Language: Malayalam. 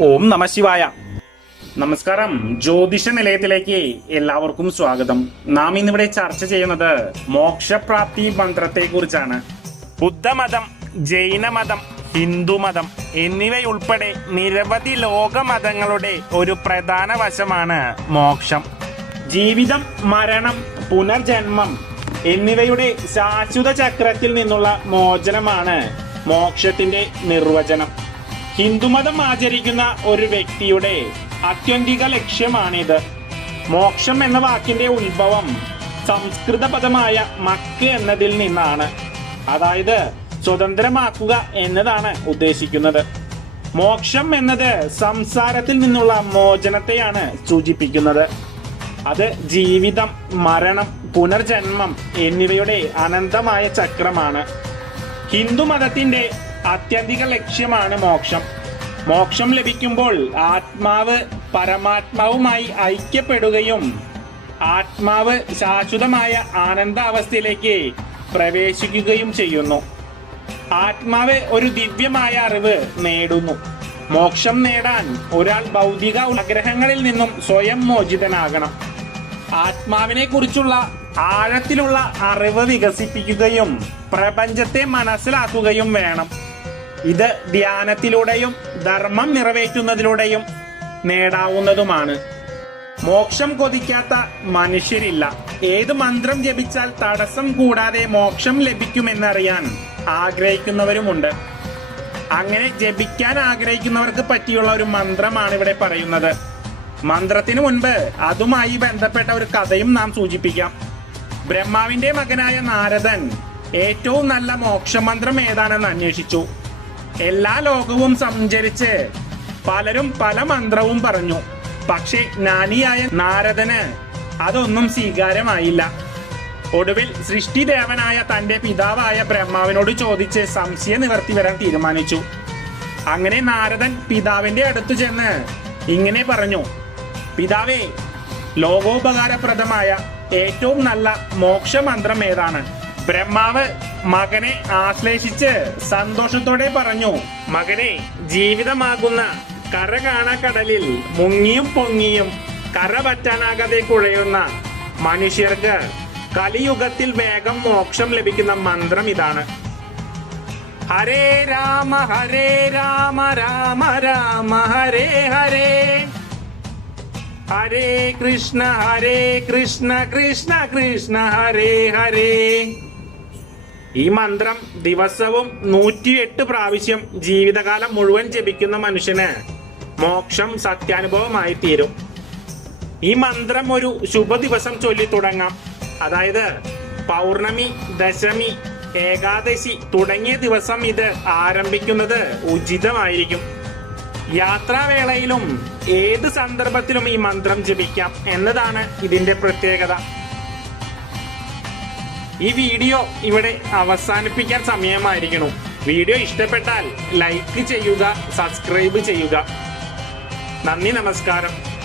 ഓം നമ ശിവായ. നമസ്കാരം. ജ്യോതിഷ നിലയത്തിലേക്ക് എല്ലാവർക്കും സ്വാഗതം. നാം ഇന്നിവിടെ ചർച്ച ചെയ്യുന്നത് മോക്ഷപ്രാപ്തി മന്ത്രത്തെ കുറിച്ചാണ് ബുദ്ധമതം ജൈനമതം ഹിന്ദുമതം എന്നിവയുൾപ്പെടെ നിരവധി ലോകമതങ്ങളുടെ ഒരു പ്രധാന വശമാണ് മോക്ഷം. ജീവിതം മരണം പുനർജന്മം എന്നിവയുടെ ശാശ്വത ചക്രത്തിൽ നിന്നുള്ള മോചനമാണ് മോക്ഷത്തിന്റെ നിർവചനം. ഹിന്ദുമതം ആചരിക്കുന്ന ഒരു വ്യക്തിയുടെ അത്യന്തിക ലക്ഷ്യമാണിത്. മോക്ഷം എന്ന വാക്കിന്റെ ഉത്ഭവം സംസ്കൃത പദമായ മക്ക് എന്നതിൽ നിന്നാണ്. അതായത് സ്വതന്ത്രമാക്കുക എന്നതാണ് ഉദ്ദേശിക്കുന്നത്. മോക്ഷം എന്നത് സംസാരത്തിൽ നിന്നുള്ള മോചനത്തെയാണ് സൂചിപ്പിക്കുന്നത്. അത് ജീവിതം മരണം പുനർജന്മം എന്നിവയുടെ അനന്തമായ ചക്രമാണ്. ഹിന്ദുമതത്തിന്റെ ആത്യന്തിക ലക്ഷ്യമാണ് മോക്ഷം. മോക്ഷം ലഭിക്കുമ്പോൾ ആത്മാവ് പരമാത്മാവുമായി ഐക്യപ്പെടുകയും ആത്മാവ് ശാശ്വതമായ ആനന്ദാവസ്ഥയിലേക്ക് പ്രവേശിക്കുകയും ചെയ്യുന്നു. ആത്മാവ് ഒരു ദിവ്യമായ അറിവ് നേടുന്നു. മോക്ഷം നേടാൻ ഒരാൾ ഭൗതിക ആഗ്രഹങ്ങളിൽ നിന്നും സ്വയം മോചിതനാകണം. ആത്മാവിനെ കുറിച്ചുള്ള ആഴത്തിലുള്ള അറിവ് വികസിപ്പിക്കുകയും പ്രപഞ്ചത്തെ മനസ്സിലാക്കുകയും വേണം. ഇത് ധ്യാനത്തിലൂടെയും ധർമ്മം നിറവേറ്റുന്നതിലൂടെയും നേടാവുന്നതുമാണ്. മോക്ഷം കൊതിക്കാത്ത മനുഷ്യരില്ല. ഏത് മന്ത്രം ജപിച്ചാൽ തടസ്സം കൂടാതെ മോക്ഷം ലഭിക്കുമെന്നറിയാൻ ആഗ്രഹിക്കുന്നവരുമുണ്ട്. അങ്ങനെ ജപിക്കാൻ ആഗ്രഹിക്കുന്നവർക്ക് പറ്റിയുള്ള ഒരു മന്ത്രമാണ് ഇവിടെ പറയുന്നത്. മന്ത്രത്തിന് മുൻപ് അതുമായി ബന്ധപ്പെട്ട ഒരു കഥയും നാം സൂചിപ്പിക്കാം. ബ്രഹ്മാവിന്റെ മകനായ നാരദൻ ഏറ്റവും നല്ല മോക്ഷമന്ത്രം ഏതാണെന്ന് അന്വേഷിച്ചു. എല്ലാ ലോകവും സഞ്ചരിച്ച് പലരും പല മന്ത്രവും പറഞ്ഞു. പക്ഷേ ജ്ഞാനിയായ നാരദന് അതൊന്നും സ്വീകാരമായില്ല ഒടുവിൽ സൃഷ്ടിദേവനായ തന്റെ പിതാവായ ബ്രഹ്മാവിനോട് ചോദിച്ച് സംശയ നിവർത്തി വരാൻ തീരുമാനിച്ചു. അങ്ങനെ നാരദൻ പിതാവിന്റെ അടുത്തു ചെന്ന് ഇങ്ങനെ പറഞ്ഞു. പിതാവേ ലോകോപകാരപ്രദമായ ഏറ്റവും നല്ല മോക്ഷമന്ത്രം ഏതാണ്? ബ്രഹ്മാവ് മകനെ ആശ്ലേഷിച്ച് സന്തോഷത്തോടെ പറഞ്ഞു മകനെ ജീവിതമാകുന്ന കര കടലിൽ മുങ്ങിയും പൊങ്ങിയും കര പറ്റാനാകാതെ കുഴയുന്ന മനുഷ്യർക്ക് കലിയുഗത്തിൽ വേഗം മോക്ഷം ലഭിക്കുന്ന മന്ത്രം ഇതാണ്. ഹരേ രാമ ഹരേ രാമ രാമ രാമ ഹരേ ഹരേ. ഹരേ കൃഷ്ണ ഹരേ കൃഷ്ണ കൃഷ്ണ കൃഷ്ണ ഹരേ ഹരേ. ഈ മന്ത്രം ദിവസവും നൂറ്റിയെട്ട് പ്രാവശ്യം ജീവിതകാലം മുഴുവൻ ജപിക്കുന്ന മനുഷ്യന് മോക്ഷം സത്യാനുഭവമായി തീരും ഈ മന്ത്രം ഒരു ശുഭ ദിവസം ചൊല്ലി തുടങ്ങാം. അതായത് പൗർണമി ദശമി ഏകാദശി തുടങ്ങിയ ദിവസം ഇത് ആരംഭിക്കുന്നത് ഉചിതമായിരിക്കും. യാത്രാവേളയിലും ഏത് സന്ദർഭത്തിലും ഈ മന്ത്രം ജപിക്കാം എന്നതാണ് ഇതിന്റെ പ്രത്യേകത. ഈ വീഡിയോ ഇവിടെ അവസാനിപ്പിക്കാൻ സമയമായിരിക്കണം വീഡിയോ ഇഷ്ടപ്പെട്ടാൽ ലൈക്ക് ചെയ്യുക സബ്സ്ക്രൈബ് ചെയ്യുക. നന്ദി നമസ്കാരം.